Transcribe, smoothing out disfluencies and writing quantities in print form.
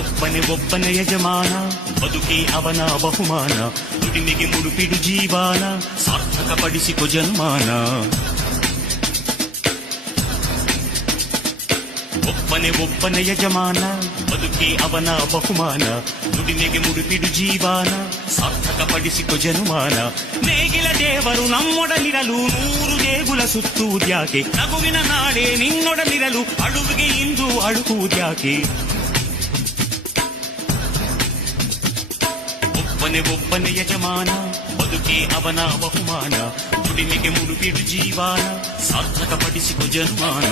ಒಬ್ಬನ ಯಜಮಾನ, ಬದುಕೇ ಅವನ ಬಹುಮಾನ. ದುಡಿಮೆಗೆ ಮುಡುಪಿಡು ಜೀವನ, ಸಾರ್ಥಕಪಡಿಸಿಕೊ ಜನ್ಮಾನ. ಒಬ್ಬನ ಯಜಮಾನ, ಬದುಕೇ ಅವನ ಬಹುಮಾನ. ದುಡಿಮೆಗೆ ಮುಡುಪಿಡು ಜೀವನ, ಸಾರ್ಥಕಪಡಿಸಿಕೊ ಜನ್ಮಾನ. ನೇಗಿಲ ದೇವರು ನಮ್ಮೊಡಲಿರಲು 100 ದೇಗುಲ ಸುತ್ತುವುದ್ಯಾಕೆ? ನಗುವಿನ ನಾಳೆ ನಿನ್ನೊಡಲಿರಲು ಅಳುವಿಗೆ ಇಂದು ಅಳುವುದ್ಯಾಕೆ? ಒಬ್ಬನ ಯಜಮಾನ, ಬದುಕೇ ಅವನ ಬಹುಮಾನ. ದುಡಿಮೆಗೆ ಮುಡುಪಿಡು ಜೀವನ, ಸಾರ್ಥಕಪಡಿಸಿಕೊ ಜನ್ಮಾನ.